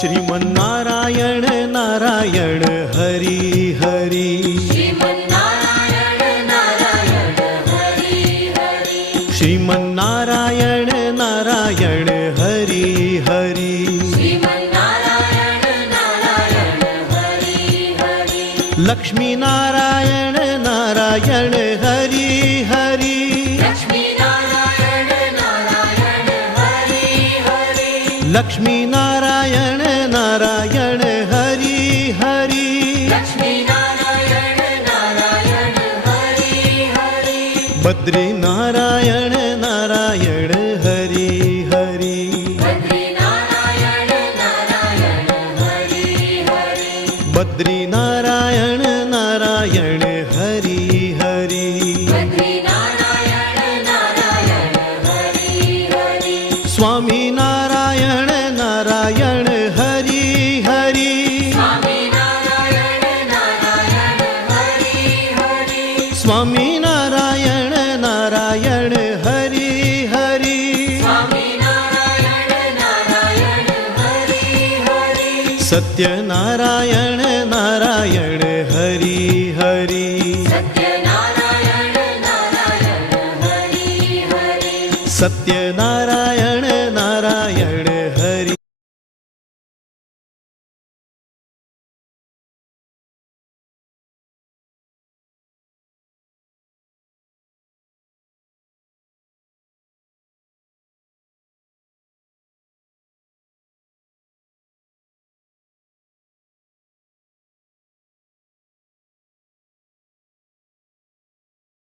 Sriman Narayana Narayan Hari Hari, Sriman Narayana Narayan Hari Hari, Sriman Narayana Narayan Hari Hari, Sriman Narayana Narayan Hari Hari, Lakshmi Narayan Narayan Hari Hari, Lakshmi Narayan Narayan Hari Hari, Lakshmi Narayan Narayan Hari Hari, Lakshmi Narayan Narayan Hari Hari, Badri Narayan Narayan Hari Hari, Badri Narayan Narayan Hari Hari, Badri Narayan Narayan Hari Hari, Badri Narayan Narayan Hari Hari, Swami Narayan Narayan Hari Hari, Swami Narayan Narayan Hari Hari, Swami Narayan Narayan Hari Hari, Swami Narayan Narayan Hari Hari, Satyanarayan Narayan Hari Hari, Satyanarayan Narayan Hari Hari, Satyanarayan Narayan